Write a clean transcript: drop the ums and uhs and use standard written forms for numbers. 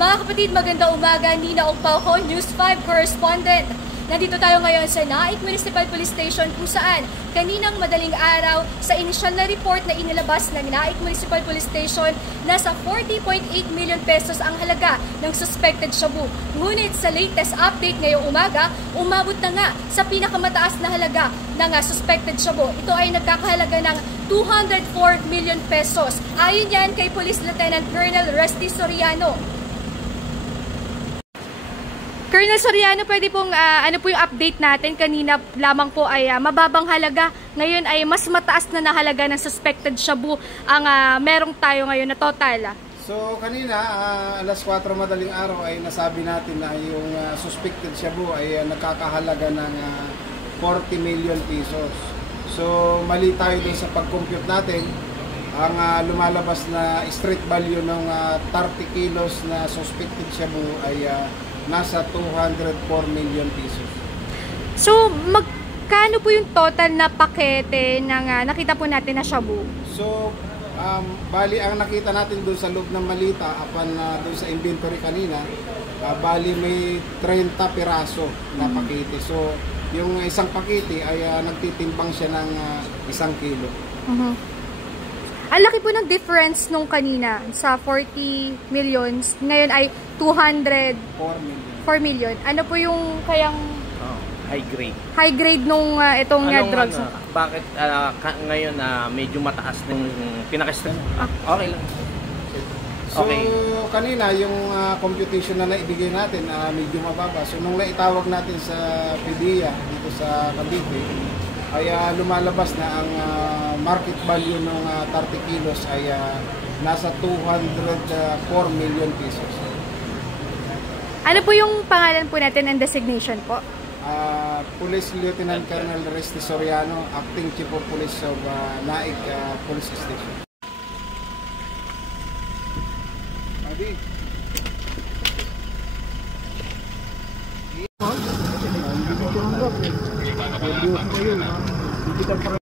Mga kapatid, magandang umaga. Nina Ocpauco, News 5 correspondent. Nandito tayo ngayon sa Naik Municipal Police Station kung saan kaninang madaling araw sa inisyal na report na inilabas ng Naik Municipal Police Station, nasa 40.8 million pesos ang halaga ng suspected shabu. Ngunit sa latest update ngayong umaga, umabot na nga sa pinakamataas na halaga ng suspected shabu. Ito ay nagkakahalaga ng 204 million pesos. Ayon yan kay Police Lieutenant Colonel Rusty Soriano. Colonel Soriano, pwede pong ano po yung update natin? Kanina lamang po ay mababang halaga. Ngayon ay mas mataas na halaga ng suspected shabu ang merong tayo ngayon na total. So kanina, alas 4 madaling araw ay nasabi natin na yung suspected shabu ay nagkakahalaga ng 40 million pesos. So mali tayo din sa pag-compute natin. Ang lumalabas na street value ng 30 kilos na suspected shabu ay nasa 204 million pesos. So, magkano po yung total na pakete ng nakita po natin na shabu? So, bali ang nakita natin doon sa loob ng malita, apan doon sa inventory kanina, bali may 30 piraso na pakete. So, yung isang pakete ay nagtitimbang siya ng 1 kilo. Ang laki po ng difference nung kanina sa 40 millions, ngayon ay 204 million. Ano po yung kayang high grade? High grade nung itong drugs? Bakit ngayon medyo mataas ng pinaka-stress? Okay lang. So, kanina yung computation na naibigay natin medyo mababa. So, nung naitawag natin sa PDEA dito sa Cavite, ay lumalabas na ang market value ng 30 kilos ay nasa 204 million pesos. Ano po yung pangalan po natin and designation po? Police Lieutenant Colonel Rusty Soriano, Acting Chief of Police of Naik Police Station. Adi. Hindi